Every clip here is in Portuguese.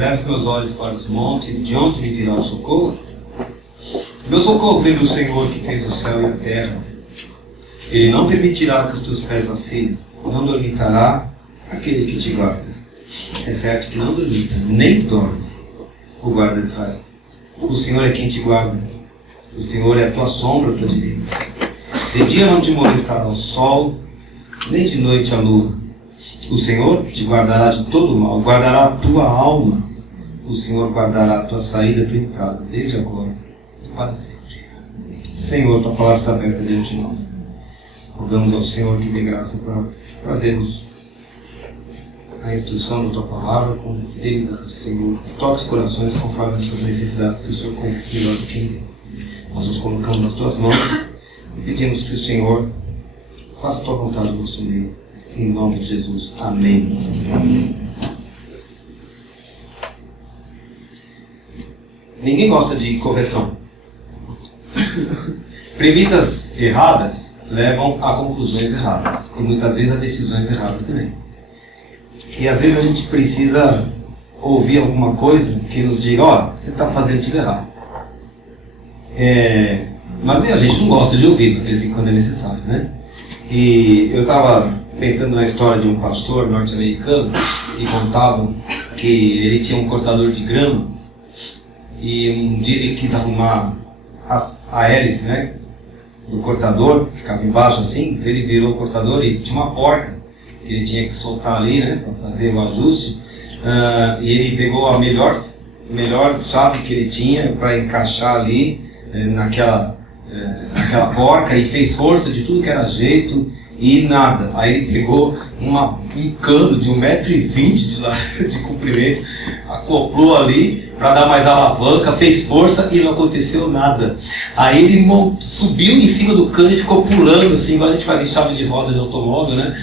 Elevo os meus olhos para os montes, de onde me virá o socorro? Meu socorro vem do Senhor que fez o céu e a terra. Ele não permitirá que os teus pés vacilem, não dormitará aquele que te guarda. É certo que não dormita, nem dorme o guarda de Israel. O Senhor é quem te guarda. O Senhor é a tua sombra, a tua direita. De dia não te molestará o sol, nem de noite a lua. O Senhor te guardará de todo mal, guardará a tua alma. O Senhor guardará a tua saída e a tua entrada, desde agora e para sempre. Senhor, tua palavra está aberta diante de nós. Rogamos ao Senhor que dê graça para trazermos a instrução da tua palavra com fidelidade, Senhor. Que toque os corações conforme as suas necessidades, que o Senhor conhece melhor do que ninguém. Nós nos colocamos nas tuas mãos e pedimos que o Senhor faça a tua vontade no nosso meio. Em nome de Jesus. Amém. Amém. Ninguém gosta de correção. Premissas erradas levam a conclusões erradas. E muitas vezes a decisões erradas também. E às vezes a gente precisa ouvir alguma coisa que nos diga, ó, você está fazendo tudo errado. Mas a gente não gosta de ouvir, mas de vez em quando é necessário, né? E eu estava pensando na história de um pastor norte-americano que contava que ele tinha um cortador de grama e um dia ele quis arrumar a hélice, né, do cortador, ficava embaixo assim, ele virou o cortador e tinha uma porca que ele tinha que soltar ali, né, para fazer o ajuste, e ele pegou a melhor chave que ele tinha para encaixar ali naquela porca e fez força de tudo que era jeito e nada. Aí ele pegou um cano de 1,20 m de comprimento, acoplou ali para dar mais alavanca, fez força e não aconteceu nada. Aí ele subiu em cima do cano e ficou pulando assim, igual a gente faz em chave de roda de automóvel, né?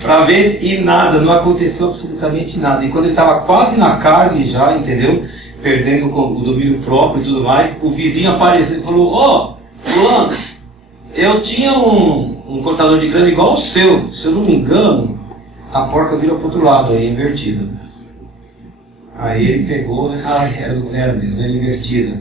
Para ver, e nada, não aconteceu absolutamente nada. E quando ele estava quase na carne já, entendeu? Perdendo o domínio próprio e tudo mais, o vizinho apareceu e falou, ó, fulano, eu tinha um cortador de grama igual o seu, se eu não me engano, a porca virou para o outro lado, aí invertida. Aí ele pegou, era mesmo, era invertida.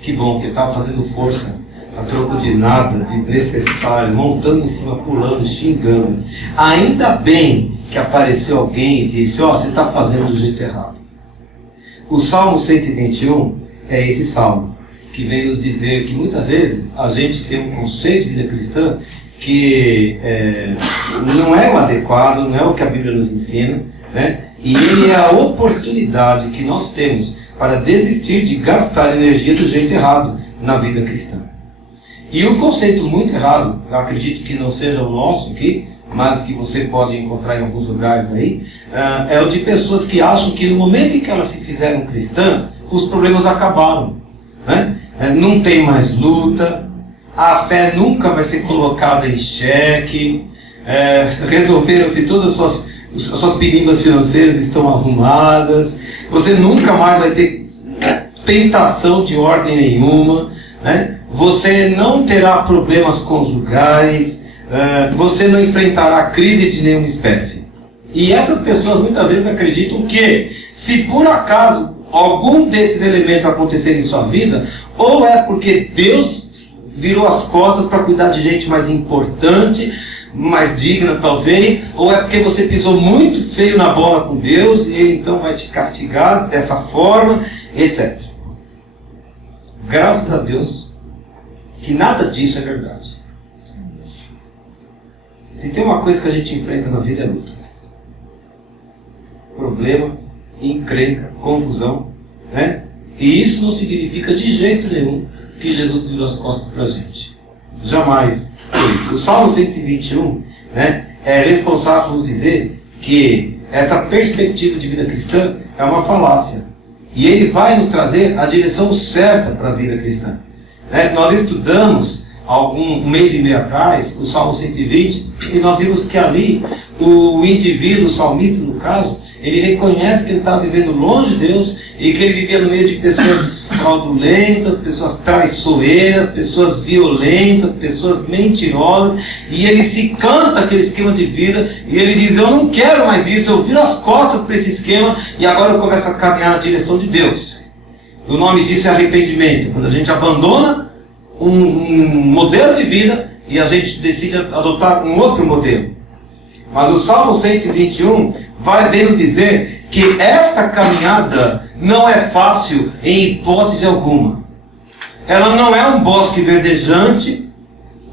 Que bom, que ele estava fazendo força, a troco de nada, desnecessário, montando em cima, pulando, xingando. Ainda bem que apareceu alguém e disse, ó, você está fazendo do jeito errado. O Salmo 121 é esse salmo que vem nos dizer que muitas vezes a gente tem um conceito de vida cristã que não é o adequado, não é o que a Bíblia nos ensina, né? E ele é a oportunidade que nós temos para desistir de gastar energia do jeito errado na vida cristã. E o conceito muito errado, eu acredito que não seja o nosso aqui, mas que você pode encontrar em alguns lugares aí, é o de pessoas que acham que no momento em que elas se fizeram cristãs, os problemas acabaram, né? Não tem mais luta, a fé nunca vai ser colocada em xeque, resolveram-se todas as suas pinimbas financeiras estão arrumadas, você nunca mais vai ter tentação de ordem nenhuma, né? Você não terá problemas conjugais, você não enfrentará crise de nenhuma espécie. E essas pessoas muitas vezes acreditam que, se por acaso algum desses elementos acontecerem em sua vida, ou é porque Deus virou as costas para cuidar de gente mais importante, mais digna talvez, ou é porque você pisou muito feio na bola com Deus e Ele então vai te castigar dessa forma, etc. Graças a Deus que nada disso é verdade. Se tem uma coisa que a gente enfrenta na vida é luta. Problema, encrenca, confusão, né? E isso não significa de jeito nenhum que Jesus virou as costas para a gente. Jamais foi isso. O Salmo 121, né, é responsável por dizer que essa perspectiva de vida cristã é uma falácia. E ele vai nos trazer a direção certa para a vida cristã. Nós estudamos um mês e meio atrás o Salmo 120 e nós vimos que ali o indivíduo, o salmista no caso, ele reconhece que ele estava vivendo longe de Deus e que ele vivia no meio de pessoas fraudulentas, pessoas traiçoeiras, pessoas violentas, pessoas mentirosas, e ele se cansa daquele esquema de vida, e ele diz, eu não quero mais isso, eu viro as costas para esse esquema, e agora eu começo a caminhar na direção de Deus. O nome disso é arrependimento, quando a gente abandona um modelo de vida, e a gente decide adotar um outro modelo. Mas o Salmo 121 vai nos dizer que esta caminhada não é fácil em hipótese alguma. Ela não é um bosque verdejante,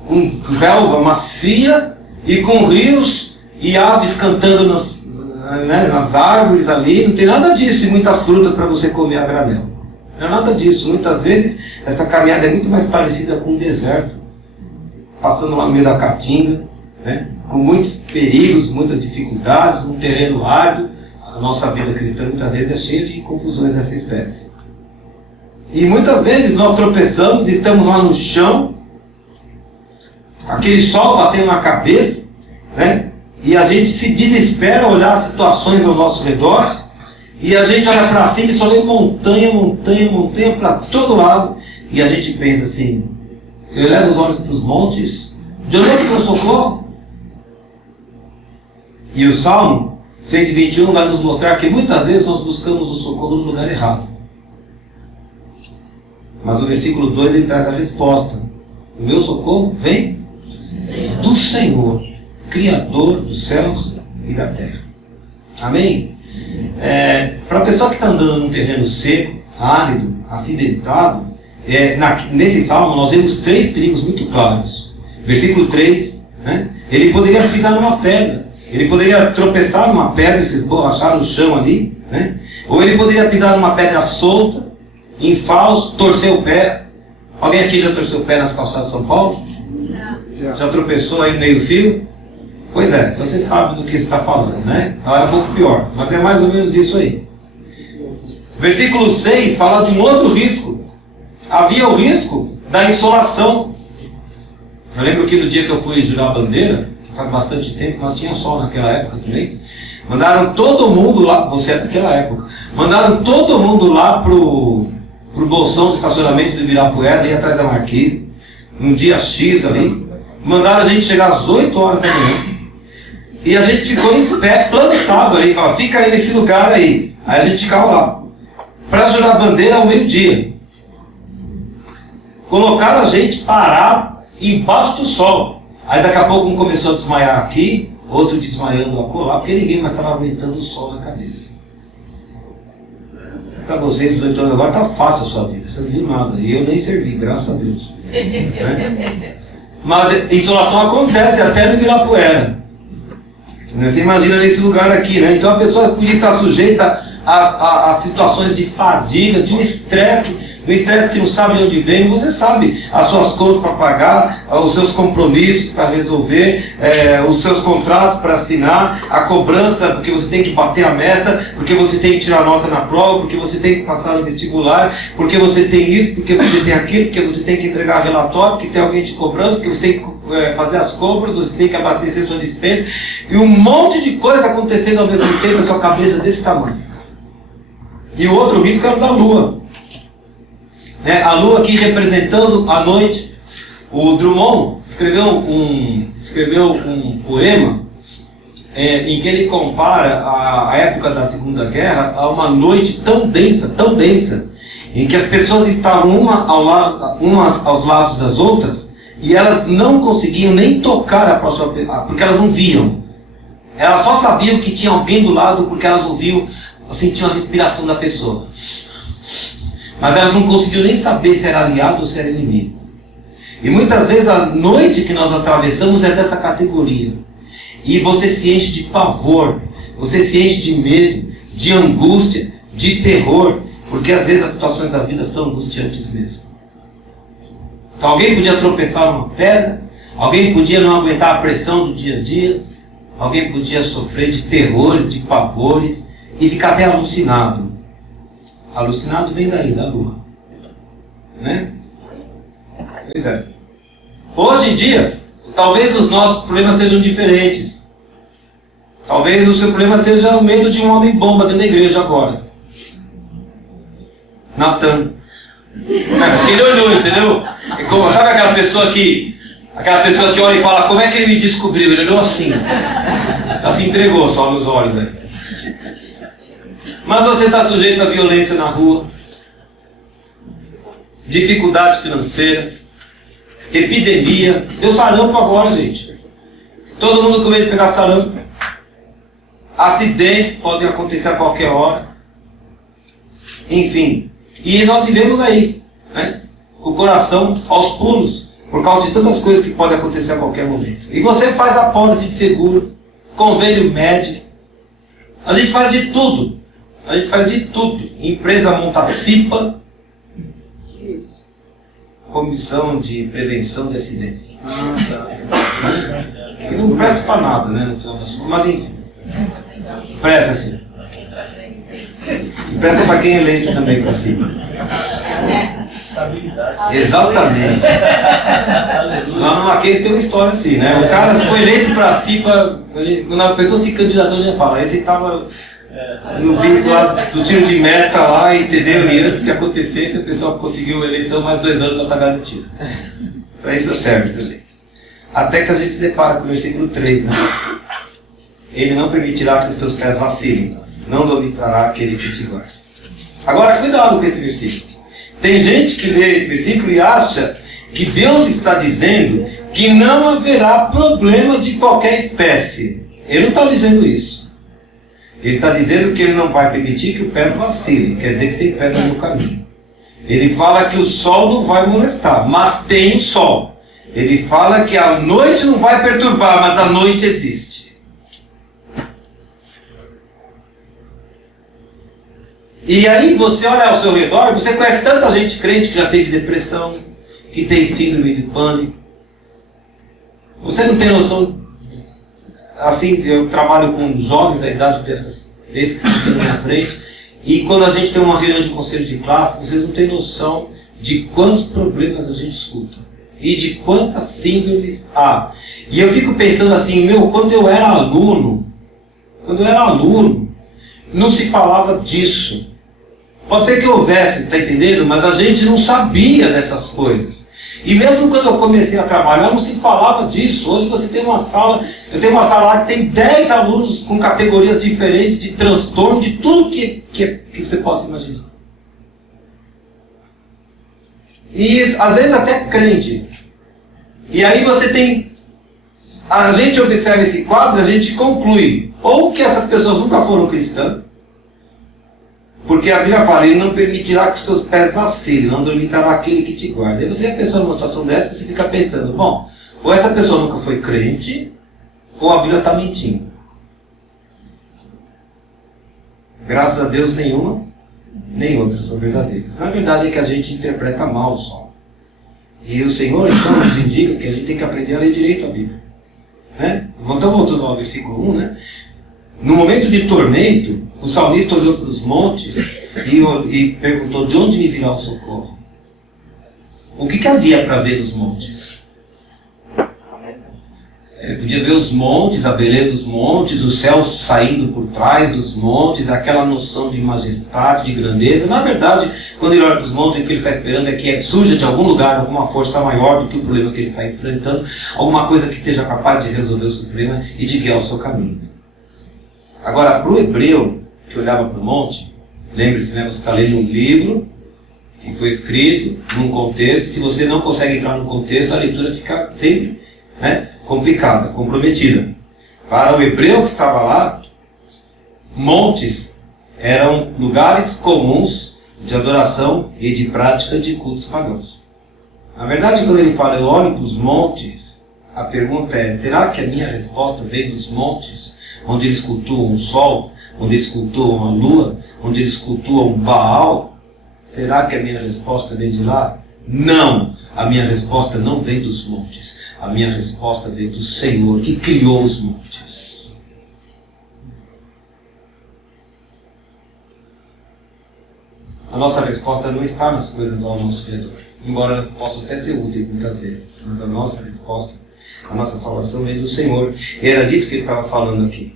com relva macia e com rios e aves cantando nas árvores ali. Não tem nada disso e muitas frutas para você comer a granel. Não é nada disso. Muitas vezes essa caminhada é muito mais parecida com um deserto, passando lá no meio da caatinga, né? Com muitos perigos, muitas dificuldades, um terreno árduo. A nossa vida cristã muitas vezes é cheia de confusões dessa espécie. E muitas vezes nós tropeçamos, estamos lá no chão, aquele sol batendo na cabeça, né? E a gente se desespera ao olhar as situações ao nosso redor, e a gente olha para cima e só vê montanha, montanha, montanha para todo lado, e a gente pensa assim, eu levo os olhos para os montes, de onde é que eu socorro? E o Salmo 121 vai nos mostrar que muitas vezes nós buscamos o socorro no lugar errado. Mas o versículo 2 ele traz a resposta. O meu socorro vem do Senhor, Criador dos céus e da terra. Amém? Para a pessoa que está andando num terreno seco, árido, acidentado, nesse salmo nós vemos 3 perigos muito claros. Versículo 3, né? Ele poderia pisar numa pedra. Ele poderia tropeçar numa pedra e se esborrachar no chão ali, né? Ou ele poderia pisar numa pedra solta, em falso, torcer o pé. Alguém aqui já torceu o pé nas calçadas de São Paulo? Já tropeçou aí no meio-fio? Pois é, então você sabe do que está falando, né? Então é um pouco pior, mas é mais ou menos isso aí. Versículo 6 fala de um outro risco. Havia o risco da insolação. Eu lembro que no dia que eu fui jurar a bandeira, faz bastante tempo, nós tínhamos sol naquela época também, mandaram todo mundo lá, você é daquela época, mandaram todo mundo lá pro bolsão do estacionamento do Ibirapuera, ali atrás da Marquise, num dia X ali, mandaram a gente chegar às 8 horas da manhã, e a gente ficou em pé, plantado ali, falaram, fica aí nesse lugar aí a gente ficava lá, para jurar a bandeira ao meio-dia, colocaram a gente parado embaixo do sol. Aí daqui a pouco um começou a desmaiar aqui, outro desmaiando acolá, porque ninguém mais estava aguentando o sol na cabeça. Para vocês, 18 anos agora, está fácil a sua vida, você não viu nada, e eu nem servi, graças a Deus. Né? Mas insolação acontece até no Ibirapuera. Você imagina nesse lugar aqui, né? Então a pessoa podia estar sujeita a situações de fadiga, de um estresse que não sabe de onde vem. Você sabe as suas contas para pagar, os seus compromissos para resolver, os seus contratos para assinar, a cobrança porque você tem que bater a meta, porque você tem que tirar nota na prova, porque você tem que passar no vestibular, porque você tem isso, porque você tem aquilo, porque você tem que entregar relatório, porque tem alguém te cobrando, porque você tem que fazer as compras, você tem que abastecer sua despensa, e um monte de coisa acontecendo ao mesmo tempo na sua cabeça desse tamanho. E o outro risco é o da lua. A lua aqui representando a noite. O Drummond escreveu um poema em que ele compara a época da Segunda Guerra a uma noite tão densa, em que as pessoas estavam umas aos lados das outras e elas não conseguiam nem tocar a próxima pessoa, porque elas não viam. Elas só sabiam que tinha alguém do lado porque elas ouviam, sentiam a respiração da pessoa. Mas elas não conseguiam nem saber se era aliado ou se era inimigo. E muitas vezes a noite que nós atravessamos é dessa categoria. E você se enche de pavor, você se enche de medo, de angústia, de terror, porque às vezes as situações da vida são angustiantes mesmo. Então alguém podia tropeçar numa pedra, alguém podia não aguentar a pressão do dia a dia, alguém podia sofrer de terrores, de pavores e ficar até alucinado. Alucinado vem daí, da lua. Né? Pois é. Hoje em dia, talvez os nossos problemas sejam diferentes. Talvez o seu problema seja o medo de um homem-bomba dentro da igreja agora. Natan. Porque ele olhou, entendeu? É como, sabe aquela pessoa que olha e fala, como é que ele me descobriu? Ele olhou assim. Ela se entregou só nos olhos aí. Mas você está sujeito à violência na rua, dificuldade financeira, epidemia. Deu sarampo agora, gente. Todo mundo com medo de pegar sarampo. Acidentes podem acontecer a qualquer hora. Enfim. E nós vivemos aí, né? Com o coração aos pulos, por causa de tantas coisas que podem acontecer a qualquer momento. E você faz a pólice de seguro, convênio médico. A gente faz de tudo. A gente faz de tudo. Empresa monta CIPA, Comissão de Prevenção de Acidentes. E não presta para nada, né, no final das contas. Mas enfim, presta sim. E presta para quem é eleito também para CIPA. Estabilidade. Exatamente. Lá no Mackenzie tem uma história assim, né? O cara foi eleito para CIPA, quando a pessoa se candidatou, ele ia falar, esse estava no bico lá do tiro de meta lá, entendeu? E antes que acontecesse, a pessoa conseguiu a eleição, mais 2 anos já está garantida. Para isso serve também. Até que a gente se depara com o versículo 3, né? Ele não permitirá que os teus pés vacilem, não dominará aquele que te guarda. Agora, cuidado com esse versículo. Tem gente que lê esse versículo e acha que Deus está dizendo que não haverá problema de qualquer espécie. Ele não está dizendo isso. Ele está dizendo que ele não vai permitir que o pé vacile, quer dizer que tem pedra no caminho. Ele fala que o sol não vai molestar, mas tem o sol. Ele fala que a noite não vai perturbar, mas a noite existe. E aí você olha ao seu redor, você conhece tanta gente crente que já teve depressão, que tem síndrome de pânico. Você não tem noção. Assim, eu trabalho com jovens da idade desses que estão aqui na minha frente, e quando a gente tem uma reunião de conselho de classe, vocês não têm noção de quantos problemas a gente escuta e de quantas síndromes há. E eu fico pensando assim, quando eu era aluno, não se falava disso. Pode ser que houvesse, está entendendo? Mas a gente não sabia dessas coisas. E mesmo quando eu comecei a trabalhar, não se falava disso. Hoje você tem uma sala, eu tenho uma sala lá que tem 10 alunos com categorias diferentes de transtorno, de tudo que você possa imaginar. E às vezes até crente. E aí você tem... A gente observa esse quadro, a gente conclui ou que essas pessoas nunca foram cristãs, porque a Bíblia fala, ele não permitirá que os teus pés vacilem, não dormitará aquele que te guarda. E você vê a pessoa numa situação dessa, você fica pensando, bom, ou essa pessoa nunca foi crente, ou a Bíblia está mentindo. Graças a Deus, nenhuma, nem outra são verdadeiras. Na verdade é que a gente interpreta mal o sol. E o Senhor, então, nos indica que a gente tem que aprender a ler direito a Bíblia. Né? Então, voltando ao versículo 1, né? No momento de tormento, o salmista olhou para os montes e perguntou, de onde me virá o socorro? O que havia para ver nos montes? Ele podia ver os montes, a beleza dos montes, o céu saindo por trás dos montes, aquela noção de majestade, de grandeza. Na verdade, quando ele olha para os montes, o que ele está esperando é que surja de algum lugar alguma força maior do que o problema que ele está enfrentando, alguma coisa que seja capaz de resolver o seu problema e de guiar o seu caminho. Agora, para o hebreu que olhava para o monte, lembre-se, né, você está lendo um livro que foi escrito num contexto, e se você não consegue entrar no contexto, a leitura fica sempre, né, complicada, comprometida. Para o hebreu que estava lá, montes eram lugares comuns de adoração e de prática de cultos pagãos. Na verdade, quando ele fala, eu olho para os montes, a pergunta é, será que a minha resposta vem dos montes, onde eles cultuam o sol, onde eles cultuam a lua, onde eles cultuam Baal? Será que a minha resposta vem de lá? Não! A minha resposta não vem dos montes. A minha resposta vem do Senhor, que criou os montes. A nossa resposta não está nas coisas ao nosso redor, embora elas possam até ser úteis muitas vezes. Mas a nossa resposta, a nossa salvação vem do Senhor. E era disso que ele estava falando aqui.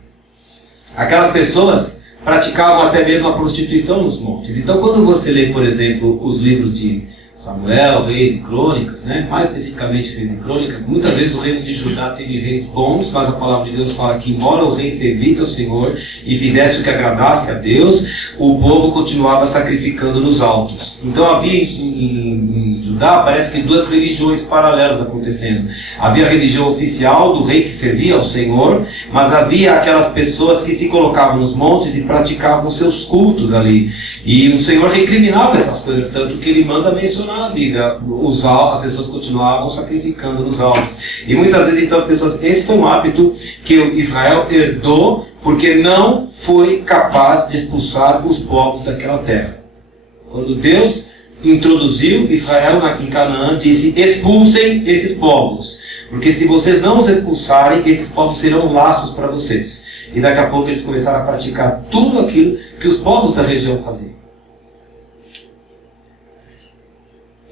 Aquelas pessoas praticavam até mesmo a prostituição nos montes. Então, quando você lê, por exemplo, os livros de Samuel, Reis e Crônicas, né? Mais especificamente Reis e Crônicas, muitas vezes o reino de Judá teve reis bons, mas a palavra de Deus fala que embora o rei servisse ao Senhor e fizesse o que agradasse a Deus, o povo continuava sacrificando nos altos. Então havia em Judá, parece que duas religiões paralelas acontecendo. Havia a religião oficial do rei que servia ao Senhor, mas havia aquelas pessoas que se colocavam nos montes e praticavam seus cultos ali. E o Senhor recriminava essas coisas, tanto que ele manda mencionar na Bíblia, as pessoas continuavam sacrificando nos altos. E muitas vezes, então, as pessoas, esse foi um hábito que Israel herdou, porque não foi capaz de expulsar os povos daquela terra. Quando Deus introduziu Israel em Canaã, disse: expulsem esses povos, porque se vocês não os expulsarem, esses povos serão laços para vocês. E daqui a pouco eles começaram a praticar tudo aquilo que os povos da região faziam.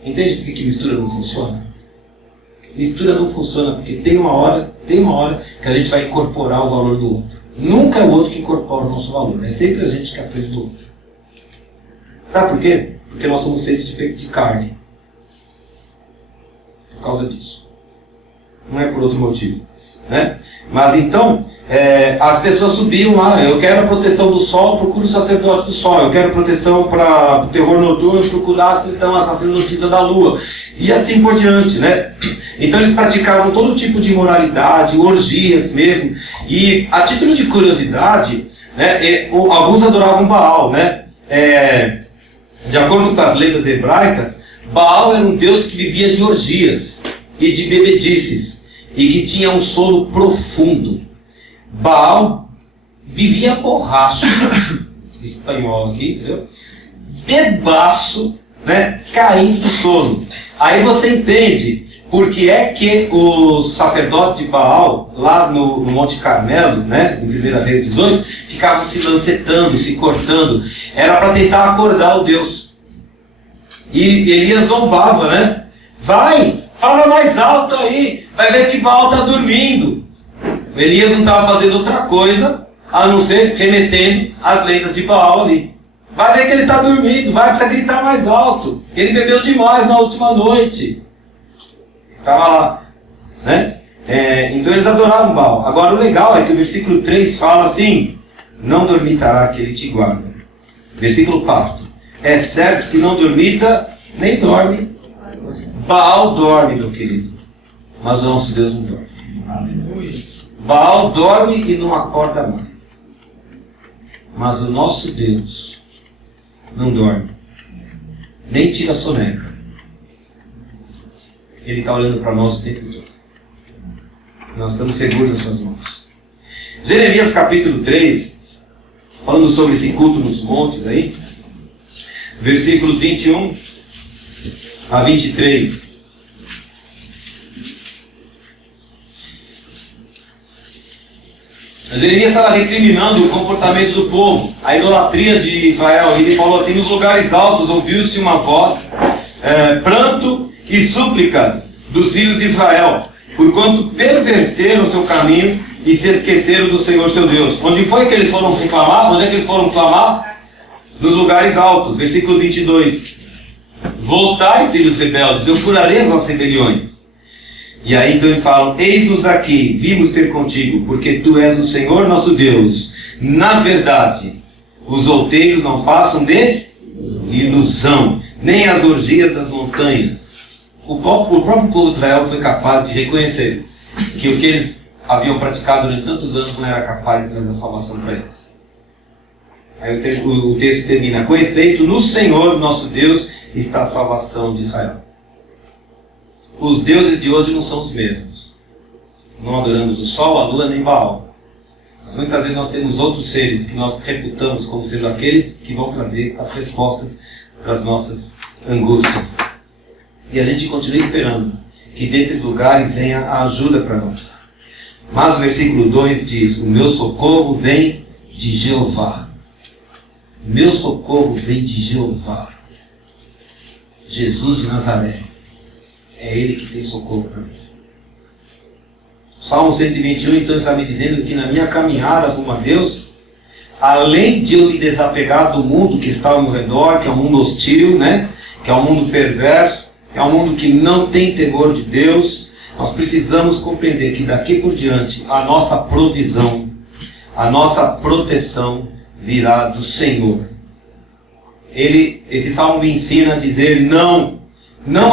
Entende por que mistura não funciona? Mistura não funciona porque tem uma hora que a gente vai incorporar o valor do outro. Nunca é o outro que incorpora o nosso valor, é sempre a gente que aprende do outro. Sabe por quê? Porque nós somos feitos de carne. Por causa disso. Não é por outro motivo. Né? Mas então, as pessoas subiam lá: eu quero a proteção do sol, procuro o sacerdote do sol; eu quero proteção para o terror noturno, procurasse então a sacerdotisa da lua, e assim por diante, né? Então eles praticavam todo tipo de imoralidade, orgias mesmo. E a título de curiosidade, né, alguns adoravam Baal, né? De acordo com as lendas hebraicas, Baal era um deus que vivia de orgias e de bebedices, e que tinha um sono profundo. Baal vivia borracho, espanhol aqui, entendeu? Bebaço, né? Caindo de sono. Aí você entende por que é que os sacerdotes de Baal, lá no Monte Carmelo, né, em 1 Reis 18, ficavam se lancetando, se cortando. Era para tentar acordar o Deus. E Elias zombava, né? Vai, fala mais alto aí, vai ver que Baal está dormindo. Elias não estava fazendo outra coisa a não ser remetendo as lendas de Baal ali. Vai ver que ele está dormindo, precisa gritar mais alto. Ele bebeu demais na última noite. Estava lá, né? Então eles adoravam Baal. Agora o legal é que o versículo 3 fala assim: não dormitará que ele te guarda. Versículo 4: é certo que não dormita, nem dorme. Baal dorme, meu querido, mas o nosso Deus não dorme. Aleluia. Baal dorme e não acorda mais, mas o nosso Deus não dorme, nem tira soneca. Ele está olhando para nós o tempo todo. Nós estamos seguros nas suas mãos. Jeremias capítulo 3, falando sobre esse culto nos montes aí, versículos 21 a 23. Jeremias estava recriminando o comportamento do povo, a idolatria de Israel. Ele falou assim: nos lugares altos ouviu-se uma voz, pranto e súplicas dos filhos de Israel, porquanto perverteram seu caminho e se esqueceram do Senhor seu Deus. Onde foi que eles foram reclamar? Onde é que eles foram clamar? Nos lugares altos. Versículo 22. Voltai, filhos rebeldes, eu curarei as vossas rebeliões. E aí então eles falam: eis-nos aqui, vimos ter contigo, porque tu és o Senhor nosso Deus. Na verdade, os outeiros não passam de ilusão, nem as orgias das montanhas. O próprio povo de Israel foi capaz de reconhecer que o que eles haviam praticado durante tantos anos não era capaz de trazer salvação para eles. Aí o texto termina: com efeito, no Senhor nosso Deus está a salvação de Israel. Os deuses de hoje não são os mesmos. Não adoramos o sol, a lua nem Baal. Mas muitas vezes nós temos outros seres que nós reputamos como sendo aqueles que vão trazer as respostas para as nossas angústias. E a gente continua esperando que desses lugares venha a ajuda para nós. Mas o versículo 2 diz: o meu socorro vem de Jeová. O meu socorro vem de Jeová. Jesus de Nazaré. É Ele que tem socorro para mim. Salmo 121 então está me dizendo que na minha caminhada rumo a Deus, além de eu me desapegar do mundo que está ao meu redor, que é um mundo hostil, né? Que é um mundo perverso, é um mundo que não tem temor de Deus, nós precisamos compreender que daqui por diante a nossa provisão, a nossa proteção virá do Senhor. Esse salmo me ensina a dizer não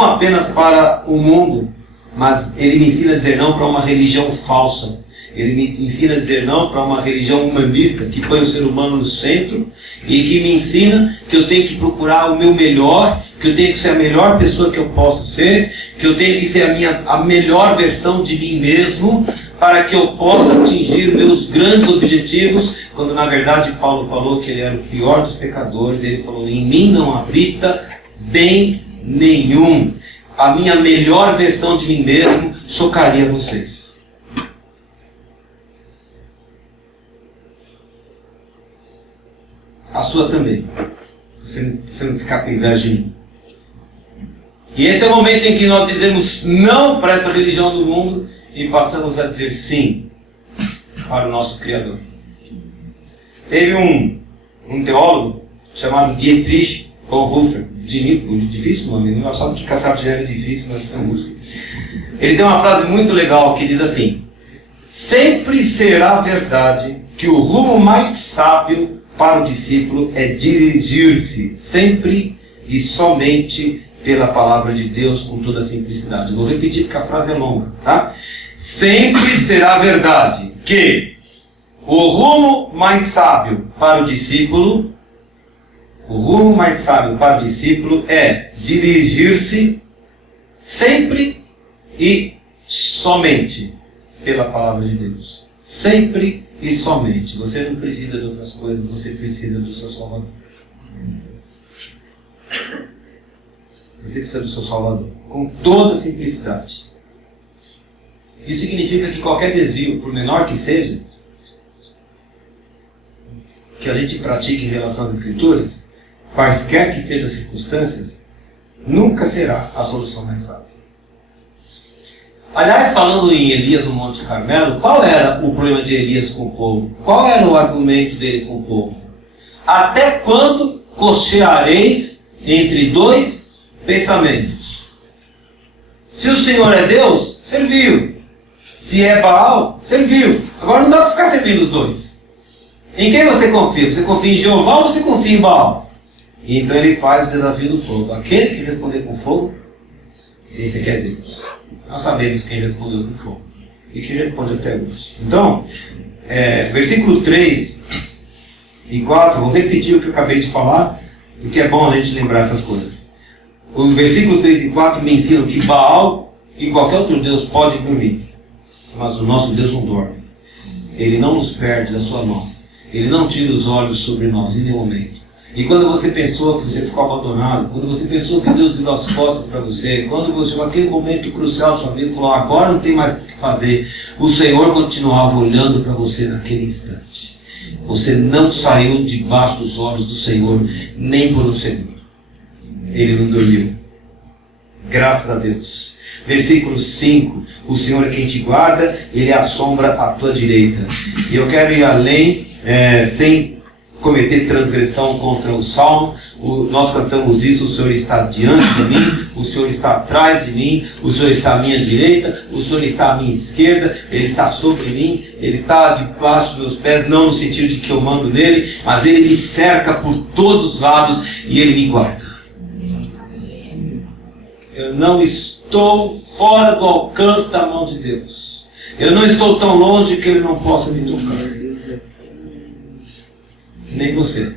apenas para o mundo, mas ele me ensina a dizer não para uma religião falsa. Ele me ensina a dizer não para uma religião humanista que põe o ser humano no centro e que me ensina que eu tenho que procurar o meu melhor, que eu tenho que ser a melhor pessoa que eu posso ser, que eu tenho que ser a melhor versão de mim mesmo para que eu possa atingir meus grandes objetivos, quando na verdade Paulo falou que ele era o pior dos pecadores. Ele falou: em mim não habita bem nenhum. A minha melhor versão de mim mesmo chocaria vocês. A sua também. Você não ficar com inveja de mim. E esse é o momento em que nós dizemos não para essa religião do mundo e passamos a dizer sim para o nosso Criador. Teve um teólogo chamado Dietrich Bonhoeffer. Difícil o nome, eu achava que caçar dinheiro era difícil, mas é música. Ele tem uma frase muito legal que diz assim: sempre será verdade que o rumo mais sábio para o discípulo é dirigir-se sempre e somente pela palavra de Deus com toda a simplicidade. Eu vou repetir porque a frase é longa, tá? Sempre será verdade que o rumo mais sábio para o discípulo é dirigir-se sempre e somente pela palavra de Deus. Sempre e somente. Você não precisa de outras coisas, você precisa do seu Salvador. Você precisa do seu Salvador. Com toda simplicidade. Isso significa que qualquer desvio, por menor que seja, que a gente pratique em relação às Escrituras, quaisquer que sejam as circunstâncias, nunca será a solução mais sábia. Aliás, falando em Elias no Monte Carmelo, qual era o problema de Elias com o povo? Qual era o argumento dele com o povo? Até quando cocheareis entre dois pensamentos? Se o Senhor é Deus, serviu. Se é Baal, serviu. Agora não dá para ficar servindo os dois. Em quem você confia? Você confia em Jeová ou você confia em Baal? E então ele faz o desafio do fogo. Aquele que responder com fogo, esse aqui é Deus. Nós sabemos quem respondeu com fogo e quem responde até hoje. Então, versículo 3 e 4, vou repetir o que eu acabei de falar, porque é bom a gente lembrar essas coisas. Os versículos 3 e 4 me ensinam que Baal e qualquer outro Deus pode dormir, mas o nosso Deus não dorme. Ele não nos perde da sua mão. Ele não tira os olhos sobre nós em nenhum momento. E quando você pensou que você ficou abandonado, quando você pensou que Deus virou as costas para você, quando você chegou aquele momento crucial da sua vida e falou: agora não tem mais o que fazer, o Senhor continuava olhando para você naquele instante. Você não saiu debaixo dos olhos do Senhor nem por um segundo. Ele não dormiu. Graças a Deus. Versículo 5, o Senhor é quem te guarda, Ele é a sombra à tua direita. E eu quero ir além, sem cometer transgressão contra o Salmo. Nós cantamos isso: o Senhor está diante de mim, o Senhor está atrás de mim, o Senhor está à minha direita, o Senhor está à minha esquerda, Ele está sobre mim, Ele está debaixo dos meus pés, não no sentido de que eu mando nele, mas Ele me cerca por todos os lados e Ele me guarda. Eu não estou fora do alcance da mão de Deus. Eu não estou tão longe que Ele não possa me tocar. Nem você.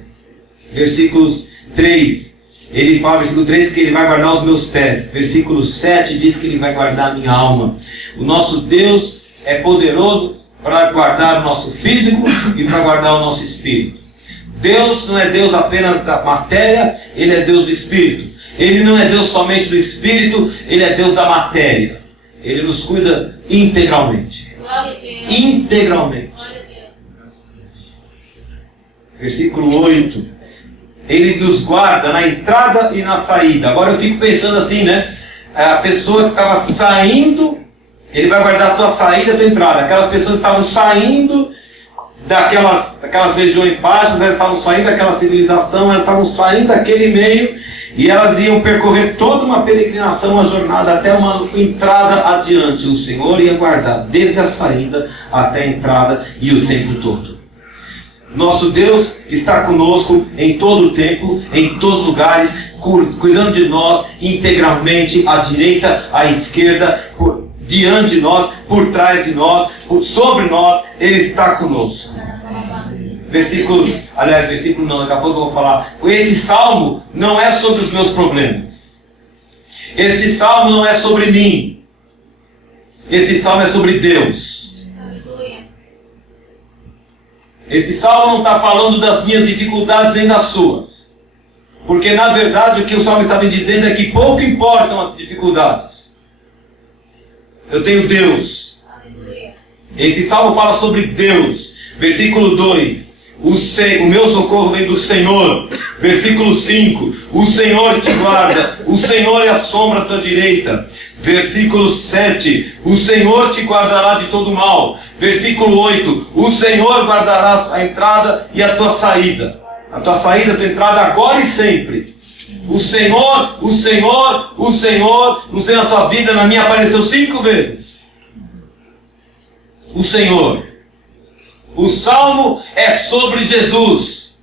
Versículos 3. Ele fala, versículo 3, que Ele vai guardar os meus pés. Versículo 7 diz que Ele vai guardar a minha alma. O nosso Deus é poderoso para guardar o nosso físico e para guardar o nosso espírito. Deus não é Deus apenas da matéria, Ele é Deus do espírito. Ele não é Deus somente do espírito, Ele é Deus da matéria. Ele nos cuida integralmente. Integralmente. Versículo 8. Ele nos guarda na entrada e na saída. Agora eu fico pensando assim, né? A pessoa que estava saindo, Ele vai guardar a tua saída e a tua entrada. Aquelas pessoas que estavam saindo daquelas regiões baixas, elas estavam saindo daquela civilização, elas estavam saindo daquele meio, e elas iam percorrer toda uma peregrinação, uma jornada, até uma entrada adiante. O Senhor ia guardar desde a saída até a entrada e o tempo todo. Nosso Deus está conosco em todo o tempo, em todos os lugares, cuidando de nós integralmente, à direita, à esquerda, diante de nós, por trás de nós, sobre nós. Ele está conosco. Versículo não, daqui a pouco eu vou falar. Esse salmo não é sobre os meus problemas. Este salmo não é sobre mim. Este salmo é sobre Deus. Este salmo não está falando das minhas dificuldades nem das suas. Porque na verdade o que o salmo está me dizendo é que pouco importam as dificuldades. Eu tenho Deus. Esse salmo fala sobre Deus. Versículo 2. O meu socorro vem do Senhor. Versículo 5. O Senhor te guarda. O Senhor é a sombra à tua direita. Versículo 7. O Senhor te guardará de todo mal. Versículo 8. O Senhor guardará a entrada e a tua saída. A tua saída, a tua entrada, agora e sempre. O Senhor, o Senhor, o Senhor. Não sei na sua Bíblia, na minha apareceu 5 vezes. O Senhor. O salmo é sobre Jesus.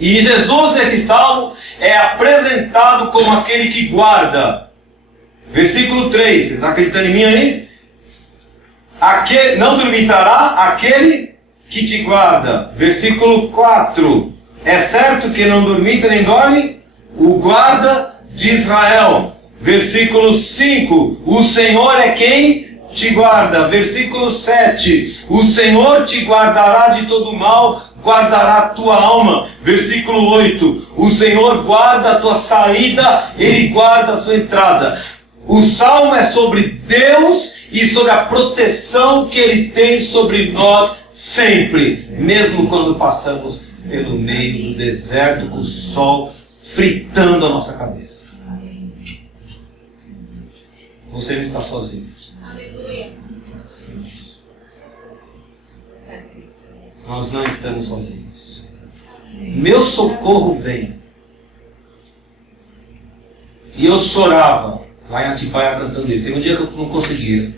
E Jesus nesse salmo é apresentado como aquele que guarda. Versículo 3, você está acreditando em mim aí? Não dormitará aquele que te guarda. Versículo 4, é certo que não dormita nem dorme o guarda de Israel. Versículo 5, o Senhor é quem te guarda. Versículo 7, o Senhor te guardará de todo mal, guardará a tua alma. Versículo 8, o Senhor guarda a tua saída, Ele guarda a sua entrada. O salmo é sobre Deus e sobre a proteção que Ele tem sobre nós sempre, mesmo quando passamos pelo meio do deserto com o sol fritando a nossa cabeça. Você não está sozinho. Aleluia. Nós não estamos sozinhos. Meu socorro vem. E eu chorava lá em Atibaia cantando isso. Tem um dia que eu não conseguia.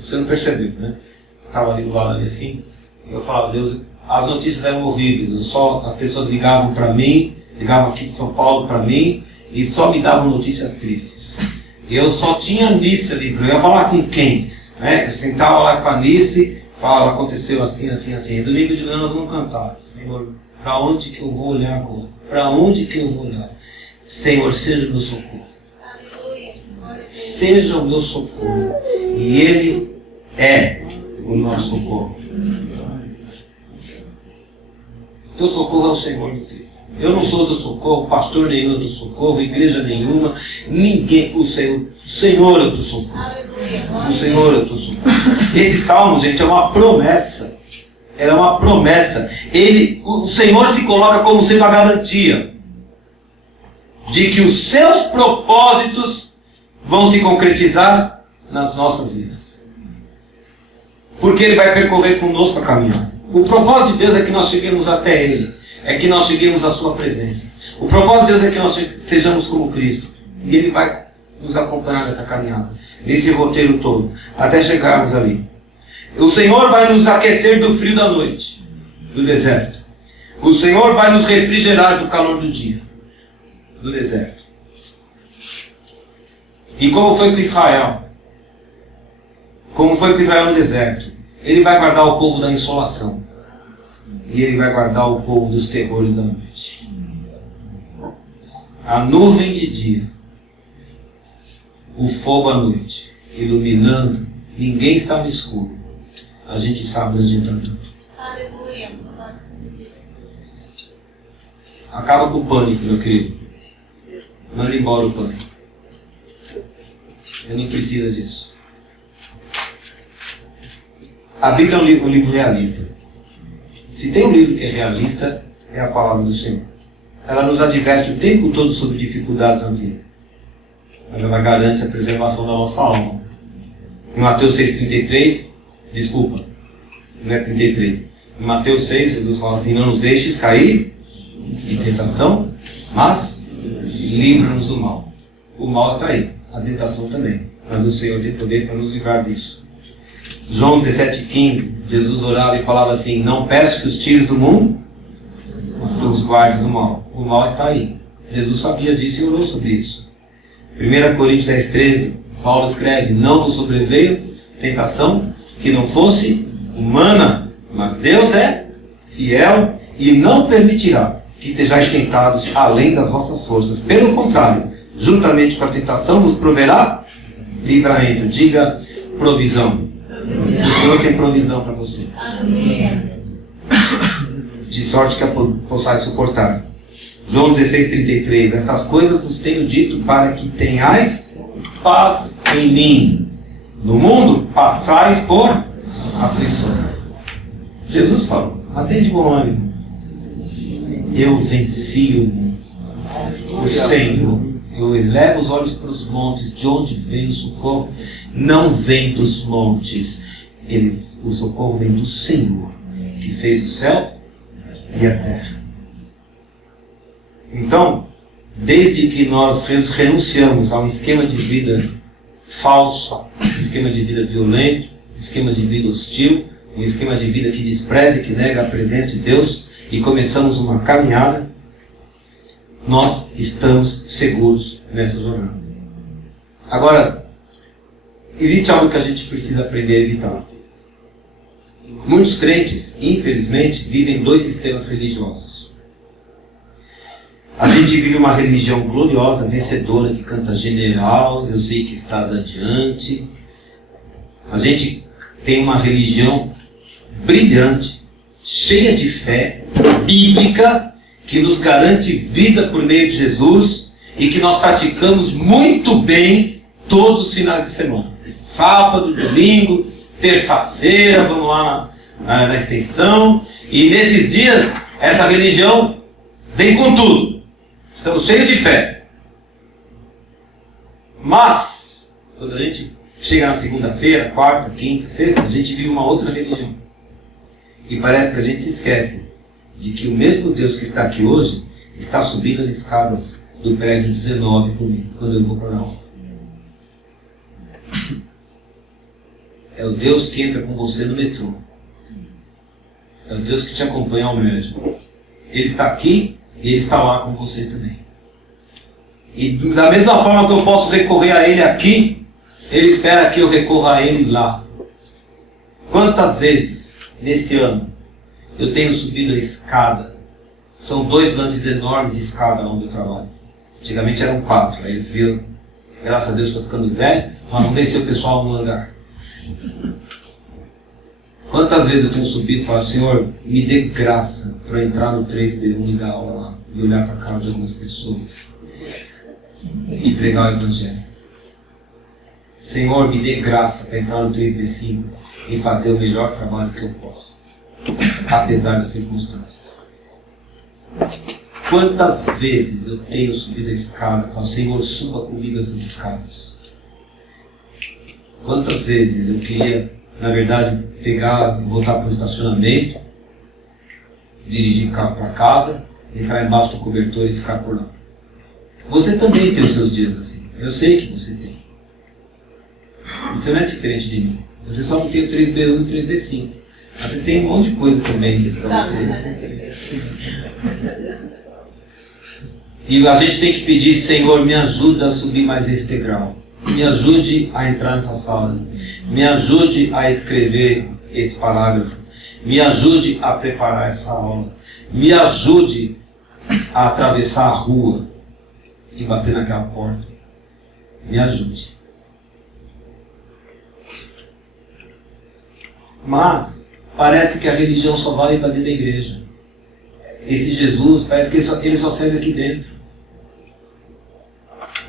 Você não percebeu, né? Eu estava ali do lado ali assim. E eu falava, Deus, as notícias eram horríveis. As pessoas ligavam para mim, ligavam aqui de São Paulo para mim, e só me davam notícias tristes. Eu só tinha Nice ali, eu ia falar com quem? Né? Eu sentava lá com a Nice, falava, aconteceu assim, assim, assim. E domingo de manhã nós vamos cantar. Senhor, para onde que eu vou olhar agora? Para onde que eu vou olhar? Senhor, seja o meu socorro. Seja o meu socorro. E Ele é o nosso socorro. Teu socorro é o Senhor, meu Deus. Eu não sou teu socorro, pastor nenhum é teu socorro, igreja nenhuma, ninguém, o Senhor é o teu socorro. O Senhor é o teu socorro. Esse salmo, gente, é uma promessa. É uma promessa. O Senhor se coloca como sendo a garantia de que os seus propósitos vão se concretizar nas nossas vidas. Porque Ele vai percorrer conosco a caminhada. O propósito de Deus é que nós cheguemos até Ele. É que nós cheguemos à sua presença. O propósito de Deus é que nós sejamos como Cristo. E Ele vai nos acompanhar nessa caminhada, nesse roteiro todo, até chegarmos ali. O Senhor vai nos aquecer do frio da noite, do deserto. O Senhor vai nos refrigerar do calor do dia, do deserto. E como foi com Israel? Como foi com Israel no deserto? Ele vai guardar o povo da insolação. E Ele vai guardar o povo dos terrores da noite. A nuvem de dia, o fogo à noite, iluminando, ninguém está no escuro. A gente sabe onde a gente está andando. Aleluia. Acaba com o pânico, meu querido. Manda embora o pânico. Você não precisa disso. A Bíblia é um livro realista. Se tem um livro que é realista, é a palavra do Senhor. Ela nos adverte o tempo todo sobre dificuldades na vida. Mas ela garante a preservação da nossa alma. Em Mateus 6,33, desculpa, não é 33. Em Mateus 6, Jesus fala assim: não nos deixes cair em tentação, mas livra-nos do mal. O mal está aí, a tentação também, mas o Senhor tem poder para nos livrar disso. João 17,15, Jesus orava e falava assim: não peço que os tires do mundo, mas que os guardes do mal. O mal está aí. Jesus sabia disso e orou sobre isso. 1 Coríntios 10,13, Paulo escreve: não vos sobreveio tentação que não fosse humana, mas Deus é fiel e não permitirá que sejais tentados além das vossas forças. Pelo contrário, juntamente com a tentação vos proverá livramento. Diga provisão. O Senhor tem provisão para você. De sorte que a possais suportar. João 16,33. Estas coisas vos tenho dito para que tenhais paz em mim. No mundo passais por aflições. Jesus falou: mas tem de bom ânimo. Eu venci o mundo. O Senhor. Eu elevo os olhos para os montes. De onde vem o socorro? Não vem dos montes. O socorro vem do Senhor, que fez o céu e a terra. Então, desde que nós renunciamos a um esquema de vida falso, um esquema de vida violento, um esquema de vida hostil, um esquema de vida que despreza e que nega a presença de Deus, e começamos uma caminhada, nós estamos seguros nessa jornada. Agora, existe algo que a gente precisa aprender a evitar. Muitos crentes, infelizmente, vivem dois sistemas religiosos. A gente vive uma religião gloriosa, vencedora, que canta general, eu sei que estás adiante. A gente tem uma religião brilhante, cheia de fé, bíblica, que nos garante vida por meio de Jesus e que nós praticamos muito bem todos os finais de semana. Sábado, domingo, terça-feira, vamos lá na extensão. E nesses dias, essa religião vem com tudo. Estamos cheios de fé. Mas, quando a gente chega na segunda-feira, quarta, quinta, sexta, a gente vive uma outra religião. E parece que a gente se esquece de que o mesmo Deus que está aqui hoje está subindo as escadas do prédio 19 comigo, quando eu vou para a aula. É o Deus que entra com você no metrô. É o Deus que te acompanha ao médico. Ele está aqui e Ele está lá com você também. E da mesma forma que eu posso recorrer a Ele aqui, Ele espera que eu recorra a Ele lá. Quantas vezes nesse ano eu tenho subido a escada? São 2 lances enormes de escada onde eu trabalho. Antigamente eram 4. Aí eles viram, graças a Deus estou ficando velho, mas não descer o pessoal no andar. Quantas vezes eu tenho subido e falado: Senhor, me dê graça para entrar no 3B1 e dar aula lá, e olhar para a cara de algumas pessoas e pregar o Evangelho. Senhor, me dê graça para entrar no 3B5 e fazer o melhor trabalho que eu posso, apesar das circunstâncias. Quantas vezes eu tenho subido a escada e falo: Senhor, suba comigo essas escadas. Quantas vezes eu queria, na verdade, pegar, voltar para o estacionamento, dirigir o carro para casa, entrar embaixo do cobertor e ficar por lá. Você também tem os seus dias assim. Eu sei que você tem. Você não é diferente de mim. Você só não tem o 3B1 e o 3B5. Mas você tem um monte de coisa também para você. E a gente tem que pedir: Senhor, me ajuda a subir mais esse degrau. Me ajude a entrar nessa sala. Me ajude a escrever esse parágrafo. Me ajude a preparar essa aula. Me ajude a atravessar a rua e bater naquela porta. Me ajude. Mas parece que a religião só vale para dentro da igreja. Esse Jesus, parece que ele só serve aqui dentro.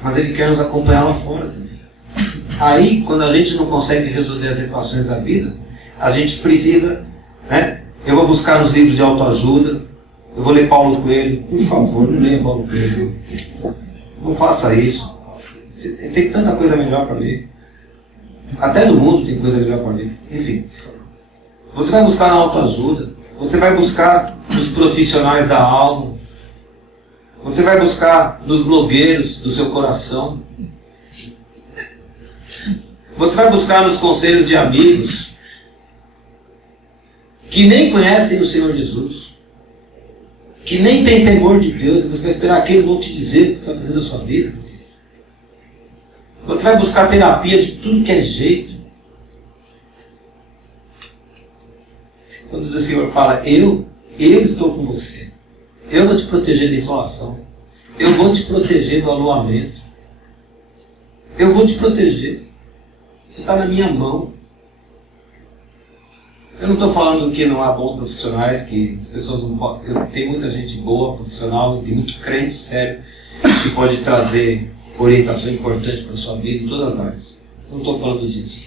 Mas Ele quer nos acompanhar lá fora também. Aí, quando a gente não consegue resolver as equações da vida, a gente precisa, né? Eu vou buscar nos livros de autoajuda, eu vou ler Paulo Coelho. Por favor, não leia Paulo Coelho. Não faça isso. Tem tanta coisa melhor para ler. Até no mundo tem coisa melhor para ler. Enfim. Você vai buscar na autoajuda. Você vai buscar nos profissionais da alma. Você vai buscar nos blogueiros do seu coração. Você vai buscar nos conselhos de amigos que nem conhecem o Senhor Jesus, que nem têm temor de Deus, e você vai esperar que eles vão te dizer o que você vai fazer da sua vida. Você vai buscar terapia de tudo que é jeito. Quando o Senhor fala, eu estou com você. Eu vou te proteger da insolação. Eu vou te proteger do aloamento. Eu vou te proteger. Você está na minha mão. Eu não estou falando que não há bons profissionais, que as pessoas não podem. Tem muita gente boa, profissional, tem muito crente sério, que pode trazer orientação importante para a sua vida em todas as áreas. Eu não estou falando disso.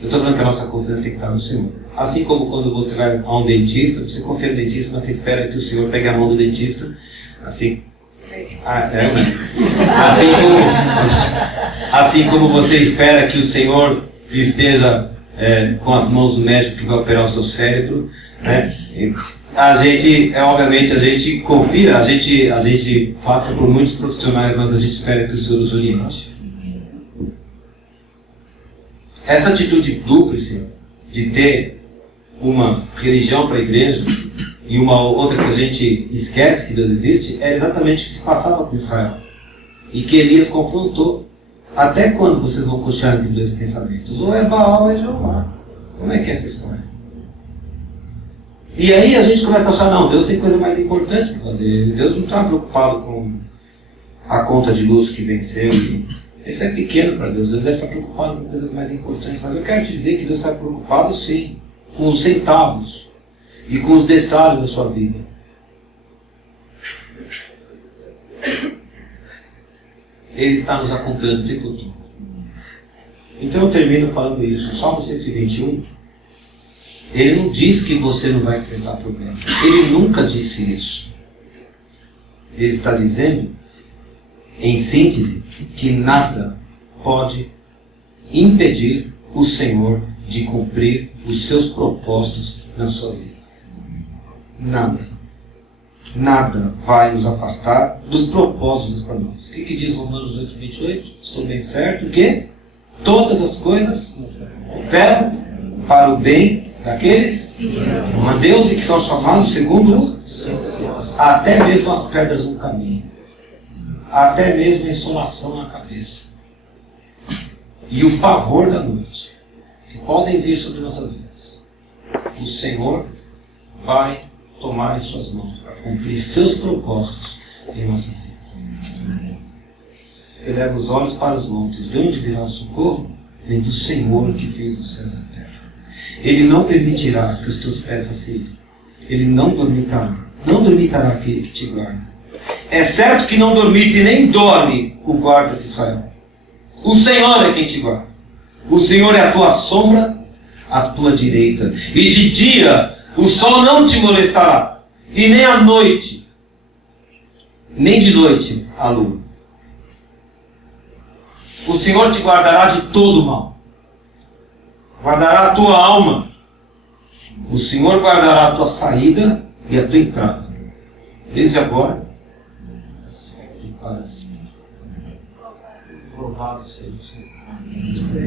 Eu estou falando que a nossa confiança tem que estar no Senhor. Assim como quando você vai a um dentista, você confia no dentista, mas você espera que o Senhor pegue a mão do dentista. Assim como você espera que o Senhor esteja com as mãos do médico que vai operar o seu cérebro, né? Obviamente a gente confia, a gente passa por muitos profissionais, mas a gente espera que o Senhor os oriente. Essa atitude dúplice de ter uma religião para a igreja e uma outra que a gente esquece que Deus existe, é exatamente o que se passava com Israel. E que Elias confrontou. Até quando vocês vão coxar entre dois pensamentos? Ou é Baal ou é Jeová. Como é que é essa história? E aí a gente começa a achar, não, Deus tem coisa mais importante para fazer. Deus não está preocupado com a conta de luz que venceu. Isso é pequeno para Deus. Deus deve estar preocupado com coisas mais importantes. Mas eu quero te dizer que Deus está preocupado sim, com os centavos e com os detalhes da sua vida. Ele está nos acompanhando o tempo todo. Então eu termino falando isso. O Salmo 121, ele não diz que você não vai enfrentar problemas. Ele nunca disse isso. Ele está dizendo, em síntese, que nada pode impedir o Senhor de cumprir os seus propósitos na sua vida. Nada. Nada vai nos afastar dos propósitos para nós. O que diz Romanos 8:28? Estou bem certo que todas as coisas cooperam para o bem daqueles que amam a Deus e que são chamados segundo até mesmo as pedras no caminho, até mesmo a insolação na cabeça e o pavor da noite que podem vir sobre nossas vidas. O Senhor vai tomar em suas mãos para cumprir seus propósitos em nossas vidas. Eleva os olhos para os montes. De onde virá o socorro? Vem do Senhor que fez os céus e a terra. Ele não permitirá que os teus pés vacilem. Ele não dormitará. Não dormitará aquele que te guarda. É certo que não dormite nem dorme o guarda de Israel. O Senhor é quem te guarda. O Senhor é a tua sombra, à tua direita. E de dia o sol não te molestará, e nem à noite, nem de noite a lua. O Senhor te guardará de todo mal. Guardará a tua alma. O Senhor guardará a tua saída e a tua entrada, desde agora e para sempre. Louvado seja o Senhor.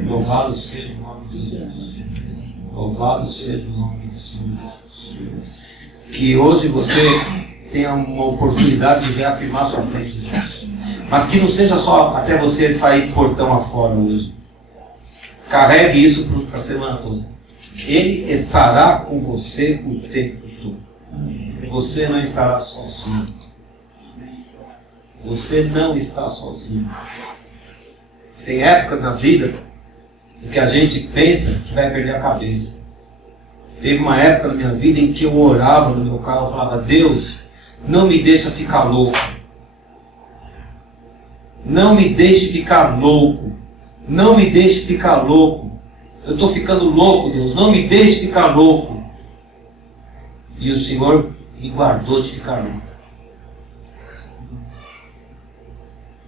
Louvado seja o nome de Jesus. Louvado seja o nome do Senhor. Que hoje você tenha uma oportunidade de reafirmar sua fé em Jesus. Mas que não seja só até você sair do portão afora hoje. Carregue isso para a semana toda. Ele estará com você o tempo todo. Você não estará sozinho. Você não está sozinho. Tem épocas na vida em que a gente pensa que vai perder a cabeça. Teve uma época na minha vida em que eu orava no meu carro e falava, Deus, não me deixa ficar louco. Não me deixe ficar louco. Não me deixe ficar louco. Eu estou ficando louco, Deus. Não me deixe ficar louco. E o Senhor me guardou de ficar louco.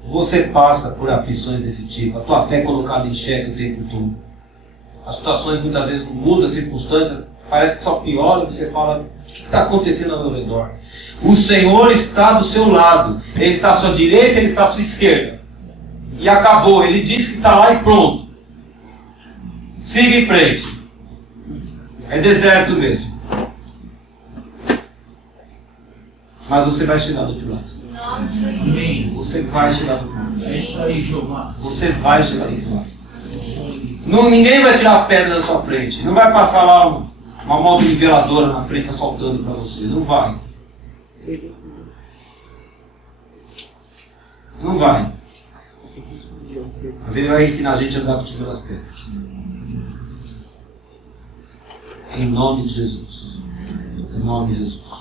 Você passa por aflições desse tipo. A tua fé é colocada em xeque o tempo todo. As situações muitas vezes não mudam, as circunstâncias parece que só pioram, você fala, o que está acontecendo ao meu redor? O Senhor está do seu lado, Ele está à sua direita, Ele está à sua esquerda. E acabou, Ele diz que está lá e pronto. Siga em frente. É deserto mesmo. Mas você vai chegar do outro lado. Amém. Você vai chegar do outro lado. É isso aí, Jeová. Você vai chegar do outro lado. Não, ninguém vai tirar a pedra da sua frente. Não vai passar lá uma moto niveladora na frente assaltando para você. Não vai. Não vai. Mas Ele vai ensinar a gente a andar por cima das pedras. Em nome de Jesus. Em nome de Jesus.